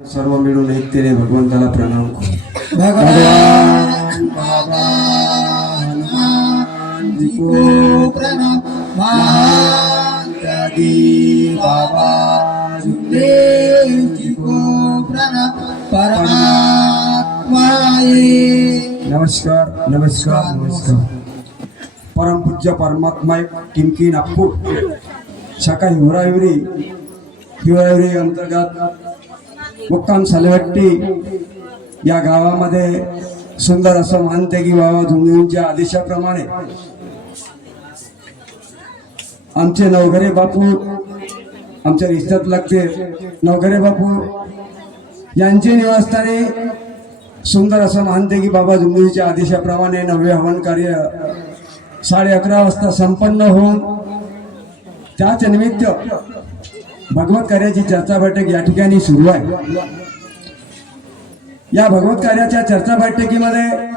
सर्व मिळून एकतेने भगवंताला प्रणाम करू. भगवान बाबा हनुमान जी को प्रणाम बाबा सुखदेव को प्रणाम नमस्कार नमस्कार. नमस्कार परमपूज्य परमात्मा किमकी नागपूर. शाखा हिवराहिवरी हिवराहिवरी अंतर्गत मुक्काम सालेहट्टी या गावामध्ये सुंदर असं मानते की बाबा धुंदूंच्या आदेशाप्रमाणे आमचे नवघरे बापू आमच्या रिश्त्यात लागते नवघरे बापू यांचे निवासस्थानी सुंदर असं मानते की बाबा जुंदूच्या आदेशाप्रमाणे नवे हवन कार्य साडे अकरा वाजता संपन्न होऊन त्याच निमित्त भगवत कार्याची चर्चा बैठक या ठिकाणी सुरू आहे. या भगवत कार्याच्या चर्चा बैठकीमध्ये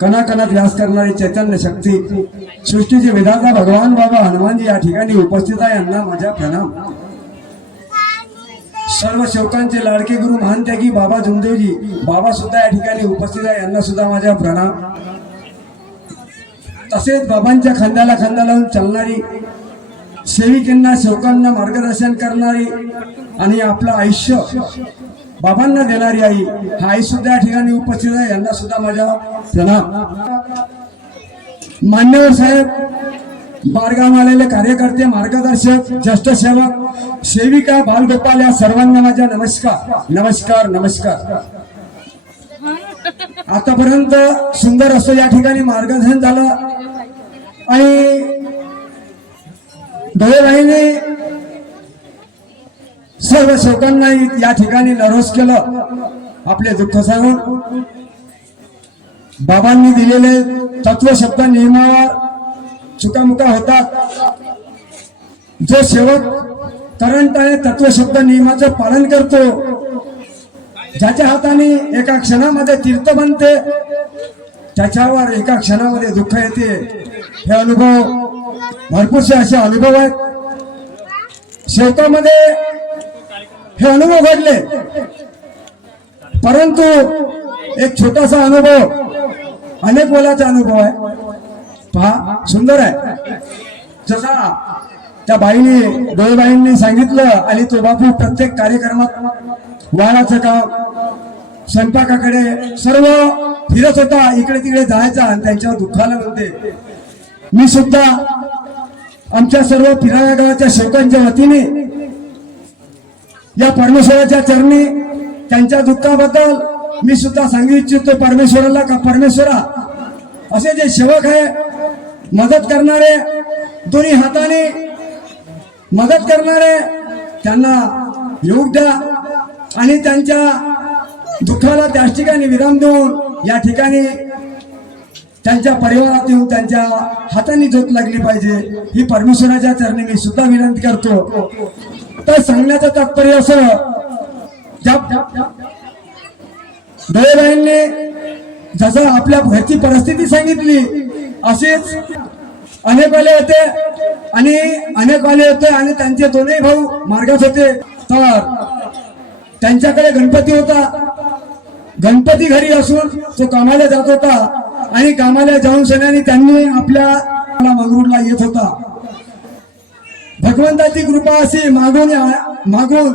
कणाकणात व्यास करणारी चैतन्य शक्ती सृष्टीचे विधाता भगवान बाबा हनुमानजी या ठिकाणी उपस्थित आहे यांना माझा प्रणाम. सर्व सेवकांचे लाडके गुरु महान त्यागी बाबा जुमदेवजी बाबा सुद्धा या ठिकाणी उपस्थित आहे यांना सुद्धा माझा प्रणाम. तसेच बाबांच्या खांद्याला खांदा लावून चालणारी सेविकांना सेवकांना मार्गदर्शन करणारी आणि आपलं आयुष्य बाबांना देणारी आई हा आई सुद्धा या ठिकाणी उपस्थित आहे. यांना सुद्धा माझा प्रणाम. मान्यवर साहेब बारगाव आलेले कार्यकर्ते मार्गदर्शक ज्येष्ठ सेवक सेविका बालगोपाल या सर्वांना माझ्या नमस्कार नमस्कार नमस्कार. आतापर्यंत सुंदर असं या ठिकाणी मार्गदर्शन झालं आणि डोळेबाईने सर्व शोकांना या ठिकाणी नरोस केलं. आपले दुःख सांगून बाबांनी दिलेले तत्व शब्द नियमावर चुकामुका होतात. जो शेवट करंटाने तत्व शब्द नियमाचं पालन करतो ज्याच्या हाताने एका क्षणामध्ये तीर्थ बनते त्याच्यावर एका क्षणामध्ये दुःख येते. हे अनुभव भरपूरसे असे अनुभव आहेत. शेवटामध्ये हे अनुभव घडले. परंतु एक छोटासा अनुभव अनेक बोलाचा अनुभव आहे. पहा सुंदर आहे. जसा त्या बाईने डोळेबाईंनी सांगितलं आणि तो बापू प्रत्येक कार्यक्रमात वाळाचं काम स्वयंपाकाकडे सर्व फिरत होता इकडे तिकडे जायचा आणि त्यांच्यावर दुःखाला म्हणते मी सुद्धा आमच्या सर्व फिराव्या गावाच्या शेवकांच्या वतीने या परमेश्वराच्या चरणी त्यांच्या दुःखाबद्दल मी सुद्धा सांगू इच्छितो परमेश्वराला का परमेश्वरा असे जे सेवक आहे मदत करणारे दोन्ही हाताने मदत करणारे त्यांना येऊ द्या आणि त्यांच्या दुःखाला त्याच ठिकाणी विराम देऊन या ठिकाणी त्यांच्या परिवारात येऊन त्यांच्या हाताने झोप लागली पाहिजे. ही परमेश्वराच्या चरणी मी सुद्धा विनंती करतो. तर सांगण्याचं तात्पर्य असं दयाबाईंनी जसं आपल्या घरची परिस्थिती सांगितली असेच अनेक वाले होते आणि अनेक वाले होते आणि त्यांचे दोन्ही भाऊ मार्गात होते. तर त्यांच्याकडे गणपती होता. गणपती घरी असून तो कामाला जात होता. आणि कामाला जाऊन सगळ्यांनी त्यांनी आपल्या मंगरूळला येत होता. भगवंताची कृपा अशी मागून मागून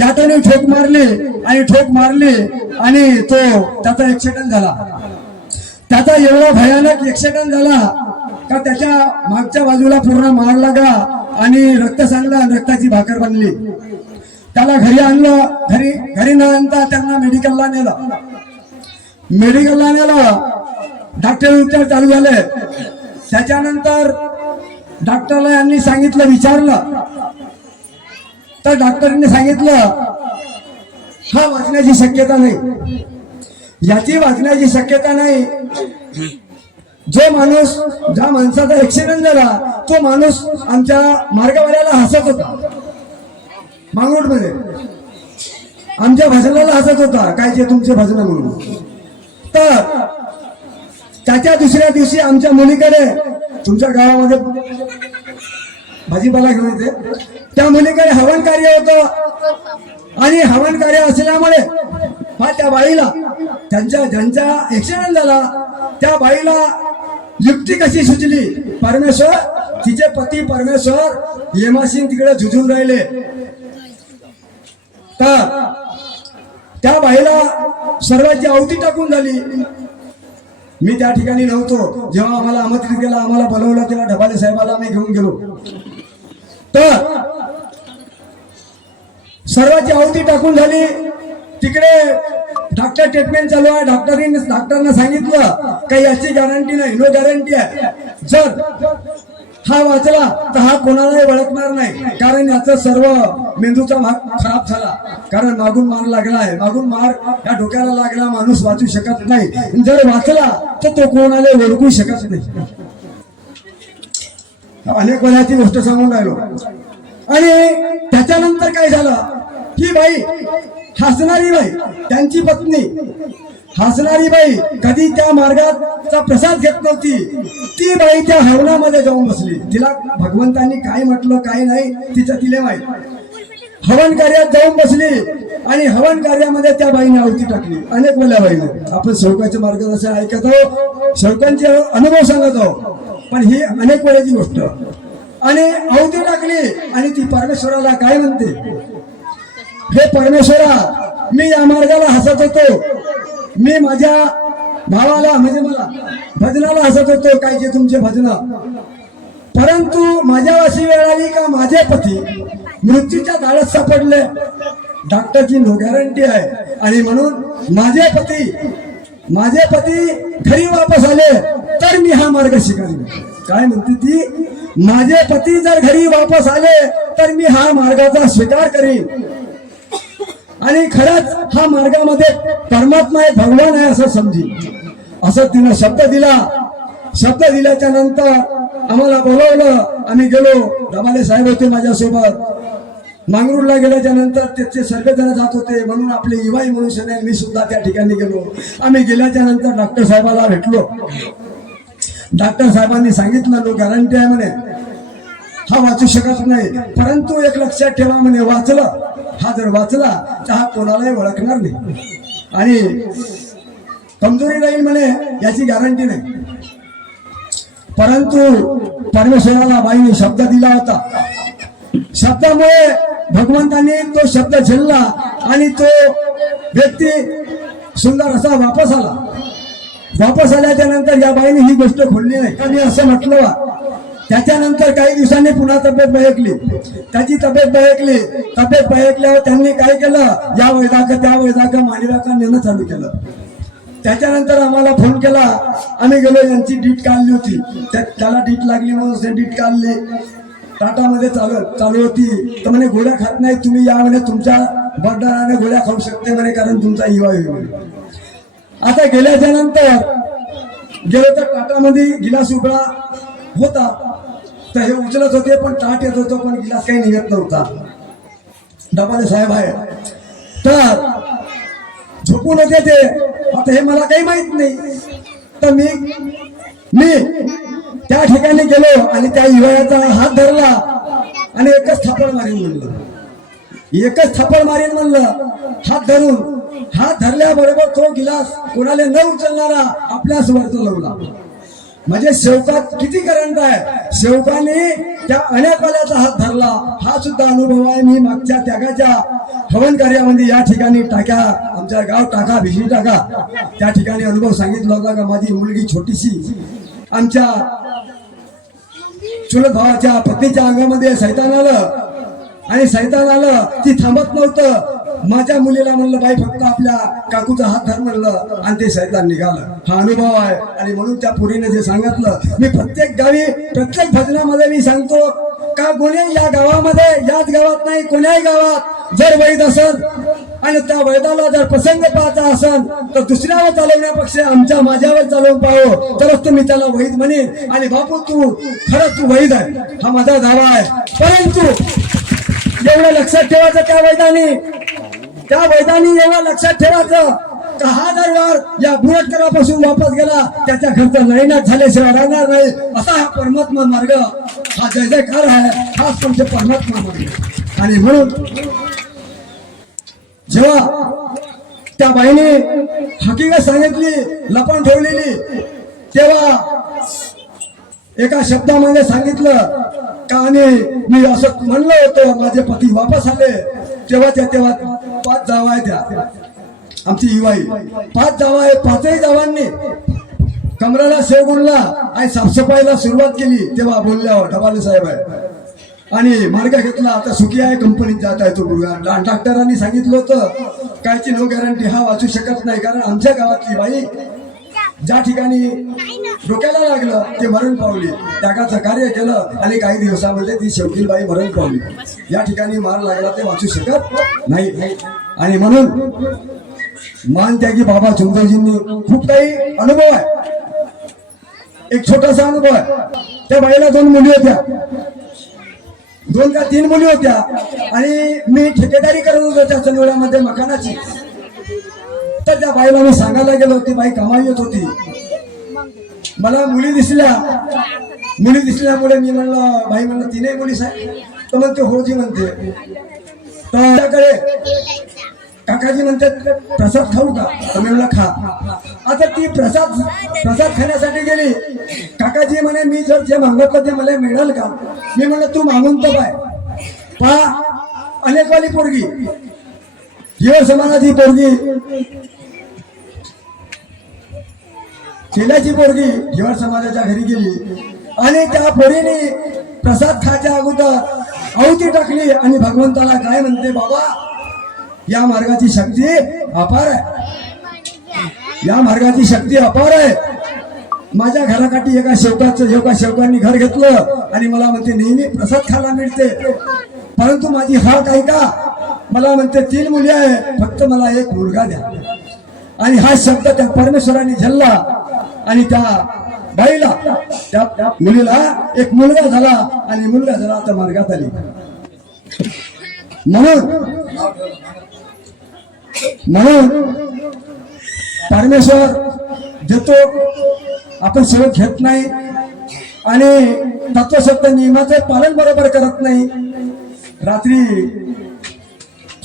याटाने ठोक मारली आणि ठोक मारली आणि तो त्याचा एक्सिडेंट झाला. त्याचा एवढा भयानक एक्सिडेंट झाला का त्याच्या मागच्या बाजूला पूर्ण मार लागा आणि रक्त सांगला रक्ताची भाकर बनली. त्याला घरी आणलं घरी घरी न आणता त्यांना मेडिकलला नेलं. मेडिकलला नेलं डॉक्टर उपचार चालू झाले. त्याच्यानंतर डॉक्टरला यांनी सांगितलं विचारलं. तर डॉक्टरांनी सांगितलं हा वाचण्याची शक्यता नाही. याची वाचण्याची शक्यता नाही. जो माणूस ज्या माणसाचा ऍक्सिडेंट झाला तो माणूस आमच्या मार्गवाल्याला हसत होता. मांगरोडमध्ये आमच्या भजनाला हसत होता. काय जे तुमचे भजन म्हणून. तर त्याच्या दुसऱ्या दिवशी आमच्या मुलीकडे तुमच्या गावामध्ये भाजीपाला घेऊन येते. त्या मुलीकडे हवन कार्य होतं. आणि हवन कार्य असल्यामुळे हा त्या बाईला त्यांच्या ज्यांचा ऍक्सिडेंट झाला त्या बाईला युक्ती कशी सुचली? परमेश्वर तिचे पती परमेश्वर येमाशीन तिकडे झुजून राहिले. तर त्या बाईला सर्वांची आवती टाकून झाली. मी त्या ठिकाणी नव्हतो. जेव्हा आम्हाला आमंत्रित केलं आम्हाला बोलवलं तेव्हा ढबाले साहेबाला आम्ही घेऊन गेलो. तर सर्वांची आवती टाकून झाली. तिकडे डॉक्टर ट्रीटमेंट चालू आहे. डॉक्टरांनी डॉक्टरना सांगितलं काही याची गॅरंटी नाही नो गॅरंटी आहे. जर हा वाचला तर हा कोणालाही ओळखणार नाही. कारण याचा सर्व मेंदूचा भाग खराब झाला. कारण मागून मार लागला आहे. मागून मार या डोक्याला लागला माणूस वाचू शकत नाही. जर वाचला तर तो कोणाला ओळखू शकत नाही. अनेक वेळाची गोष्ट सांगून राहिलो. आणि त्याच्यानंतर काय झालं? ही बाई हसणारी बाई त्यांची पत्नी हसणारी बाई कधी त्या मार्गाचा प्रसाद घेत नव्हती. ती बाई त्या हवनामध्ये जाऊन बसली. तिला भगवंतांनी काय म्हटलं काय नाही तिचं तिला माहीत. हवन कार्यात जाऊन बसली आणि हवन कार्यामध्ये त्या बाईने आवती टाकली. अनेक वेळा बाईने. आपण शौकाचे मार्गदर्शन आहोत. शौकांचे अनुभव सांगत आहोत. पण ही अनेक वेळेची गोष्ट. आणि आवती टाकली आणि ती परमेश्वराला काय म्हणते? हे परमेश्वरा मी या मार्गाला हसत होतो. मी माझ्या भावाला म्हणजे मला भजनाला हसत होतो काय जे तुमचे भजन. परंतु माझ्या अशी वेळ आली का माझे पती मृत्यूच्या दाळात सापडले. डॉक्टरची नो गॅरंटी आहे. आणि म्हणून माझे पती माझे पती घरी वापस आले तर मी हा मार्ग स्वीकारेन काय म्हणते ती? माझे पती जर घरी वापस आले तर मी हा मार्गाचा स्वीकार करीन. आणि खरंच हा मार्गामध्ये परमात्मा आहे भगवान आहे असं समजी असं तिनं शब्द दिला. शब्द दिल्याच्या नंतर आम्हाला बोलवलं. आम्ही गेलो. दमाले साहेब होते माझ्यासोबत. मांगरूरला गेल्याच्यानंतर त्याचे सर्वजण जात होते. म्हणून आपले इवाई मनुष्य नाही मी सुद्धा त्या ठिकाणी गेलो. आम्ही गेल्याच्यानंतर डॉक्टर साहेबाला भेटलो. डॉक्टर साहेबांनी सांगितलं नो गॅरंटी आहे म्हणे. हा वाचू शकत नाही. परंतु एक लक्षात ठेवा म्हणे वाचलं. हा जर वाचला तर हा कोणालाही ओळखणार नाही. आणि कमजोरी राहील म्हणे याची गॅरंटी नाही. परंतु परमेश्वराला बाईने शब्द दिला होता. शब्दामुळे भगवंताने तो शब्द झेलला आणि तो व्यक्ती सुंदर असा वापस आला. वापस आल्याच्यानंतर या बाईने ही गोष्ट खोलली नाही. का मी असं म्हटलं? त्याच्यानंतर काही दिवसांनी पुन्हा तब्येत बहकली त्याची तब्येत बहकली तब्येत बहकल्यावर त्यांनी काय केलं? या वैदाक त्या वैदाक मानिवाका नेणं चालू केलं. त्याच्यानंतर आम्हाला फोन केला. आम्ही गेलो यांची डीट काढली होती. त्याला डीट लागली म्हणून ते डीट काढली. टाटामध्ये चालू चालू होती. तर म्हणे घोड्या खात नाही तुम्ही या म्हणे तुमच्या बर्डराने गोळ्या खाऊ शकते म्हणे कारण तुमचा युवा येईल आता गेल्याच्यानंतर गेलो तर टाटामध्ये गिलास उकळा. होता. तर हे उचलत होते पण ताट येत होतं पण गिलास काही निघत नव्हता. डबाले साहेब आहे तर झोपून होते ते. आता हे मला काही माहीत नाही. तर मी मी त्या ठिकाणी गेलो आणि त्या हिवाळ्याचा हात धरला आणि एकच थापड मारीन म्हणलं. एकच थापड मारीन म्हणलं. हात धरून. हात धरल्याबरोबर तो गिलास कोणाला न उचलणारा आपल्याच वरतो लावला. म्हणजे शेवकात किती करंट आहे? शेवकाने त्या अनेकवाल्याचा हात धरला. हा सुद्धा अनुभव आहे मी मागच्या त्यागाच्या हवन कार्यामध्ये या ठिकाणी टाक्या आमच्या गाव टाका भिशी टाका. त्या ठिकाणी अनुभव सांगितला होता का? माझी मुलगी छोटीशी. आमच्या चुलत भावाच्या पत्नीच्या अंगामध्ये सैतान आलं. आणि सैतान आलं ती थांबत नव्हतं. माझ्या मुलीला म्हणलं बाई फक्त आपल्या काकूचा हात धर म्हणलं. आणि ते सैतान निघालं. हा अनुभव आहे. आणि म्हणून त्या पुरीने जे सांगितलं मी प्रत्येक गावी प्रत्येक भजनामध्ये मी सांगतो का कोणी या गावामध्ये याच गावात नाही कोण्याही गावात जर वैध असत आणि त्या वैदाला जर प्रसंग पाहता असाल तर दुसऱ्यावर चालवण्यापेक्षा आमच्या माझ्यावर चालवून पाहो. तरच तुम्ही त्याला वैद म्हणेन. आणि बापू तू खरंच तू वैद आहे. हा माझा दावा आहे. परंतु एवढं लक्षात ठेवायचं त्या वैदानी त्या वैदानी जेव्हा लक्षात ठेवायचं का हा दरबार या बुरटकरापासून वापस गेला. त्याच्या खर्च झाले झाल्याशिवाय राहणार नाही असा हा परमात्मा मार्ग. हा जय जयकार आहे हाच तुमचे परमात्मा मार्ग. आणि म्हणून जेव्हा त्या बाईने हकीकत सांगितली लपण ठेवलेली तेव्हा एका शब्दामध्ये सांगितलं का आणि मी असं म्हणलं होतं माझे पती वापस आले. तेव्हा त्या तेव्हा पाच जावा आहे त्या. आमची युवाई पाच जावा आहे पाचही जावांनी. कमराला शेवगुणला आणि साफसफाईला सुरुवात केली तेव्हा बोलल्या डबाले साहेब आहे. आणि मार्ग घेतला आता सुखी आहे कंपनीत जात आहे तो मुलगा डॉक्टरांनी सांगितलं होतं कायची नो गॅरंटी हा वाचू शकत नाही कारण आमच्या गावातली बाई ज्या ठिकाणी डोक्याला लागलं ते मरण पावली. त्यागाचं कार्य केलं आणि काही दिवसामध्ये ती शेवटी बाई मरण पावली. या ठिकाणी मार लागला ते वाचू शकत नाही. आणि म्हणून मान त्यागी बाबा चुंदरजींनी खूप काही अनुभव आहे. एक छोटासा अनुभव आहे. त्या बाईला दोन मुली होत्या. दोन का तीन मुली होत्या. आणि मी ठेकेदारी करत होतो त्या चंदोळ्यामध्ये मकानाची तर त्या बाईला मी सांगायला गेलो ती बाई कमाई येत होती. मला मुली दिसल्या. मुली दिसल्यामुळे मी म्हणलं बाई म्हणलं तिने मुली साहेब तर म्हणते हो जी म्हणते. तर त्याकडे काकाजी म्हणतात प्रसाद खाऊ का? तर मी म्हणलं खा. आता ती प्रसाद प्रसाद खाण्यासाठी गेली. काकाजी म्हणे मी जर जे मागवलं ते मला मिळेल का? मी म्हणलं तू मागून तर पाय. पा अनेकवाली पोरगी. जीव समाजाची पोरगी. शेल्याची पोरगी जीवन समाजाच्या घरी गेली. आणि त्या पोरीने प्रसाद खायच्या अगोदर आहुती टाकली आणि भगवंताला काय म्हणते बाबा या मार्गाची शक्ती अपार आहे. या मार्गाची शक्ती अपार आहे. माझ्या घराकाठी एका शेवकाचं एका शेवकांनी घर घेतलं आणि मला म्हणते नेहमी प्रसाद खायला मिळते. परंतु माझी हाक ऐका. मला म्हणते तीन मुली आहे फक्त मला एक मुलगा द्या. आणि हा शब्द त्या परमेश्वराने झल्ला. आणि त्या बाईला त्या त्या मुलीला एक मुलगा झाला आणि मुलगा झाला आता मार्गात आली. म्हणून म्हणून परमेश्वर देतो आपण सेवक घेत नाही आणि तत्वशब्द नियमाचे पालन बरोबर करत नाही. रात्री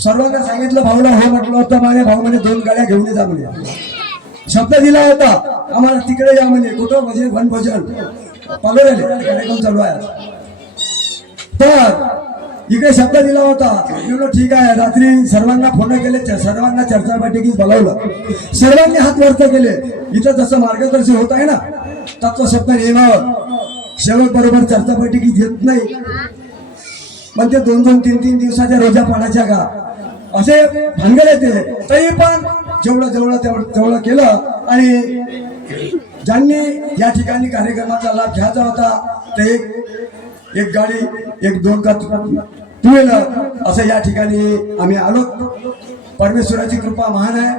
सर्वांना सांगितलं भाऊला हो म्हटलं होतं माझ्या भाऊ म्हणे दोन गाड्या घेऊन ये जा म्हणे शब्द दिला होता आम्हाला तिकडे या म्हणे कुठं भजन वन भजन? कार्यक्रम चालू आहे तर इकडे शब्द दिला होता म्हणलं ठीक आहे रात्री सर्वांना फोन केले सर्वांना चर्चा बैठकीत बोलावलं. सर्वांनी हात वर्त केले. इथं जसं मार्गदर्शन होत आहे ना तत्व शब्द नियमावर शेवट बरोबर चर्चा बैठकीत येत नाही. पण ते दोन दोन तीन तीन दिवसाच्या रोजा पाण्याच्या का? असे भानगड येते तरी पण जेवढं जेवढं तेवढं तेवढं केलं आणि ज्यांनी या ठिकाणी कार्यक्रमाचा लाभ घ्यायचा होता ते एक एक गाडी एक दोन का टू व्हीलर असं या ठिकाणी आम्ही आलो. परमेश्वराची कृपा महान आहे.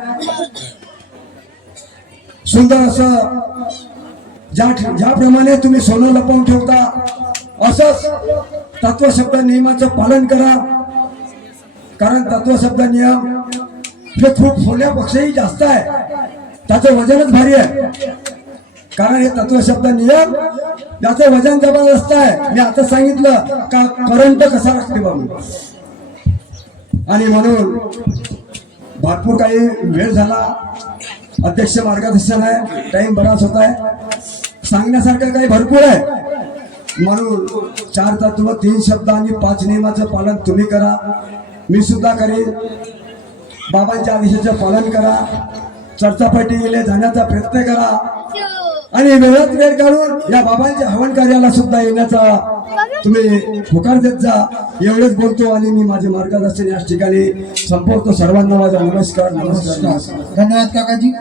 सुंदर असं ज्या ज्याप्रमाणे तुम्ही सोनं लपवून ठेवता असंच तत्वशब्द नियमाचं पालन करा. कारण तत्वशब्द नियम हे खूप सोन्यापेक्षाही जास्त आहे. त्याचं वजनच भारी आहे. कारण हे तत्वशब्द नियम त्याचं वजन जबरदस्त आहे. मी आता सांगितलं का करंट कसा लागते बाबू आणि म्हणून भरपूर काही वेळ झाला. अध्यक्ष मार्गदर्शन आहे. टाइम बराच होत आहे. सांगण्यासारखं काही भरपूर आहे. म्हणून चार तत्व तीन शब्द आणि पाच नियमाचं पालन तुम्ही करा. मी सुद्धा करेन. बाबांच्या आदेशाचे पालन करा. चर्चापटीले जाण्याचा प्रयत्न करा. आणि वेळात वेळ काढून या बाबांच्या हवन कार्याला सुद्धा येण्याचा तुम्ही होकार देत जा. एवढेच बोलतो आणि मी माझे मार्गदर्शन या ठिकाणी संपवतो. सर्वांना माझा नमस्कार नमस्कार नमस्कार. धन्यवाद काकाजी.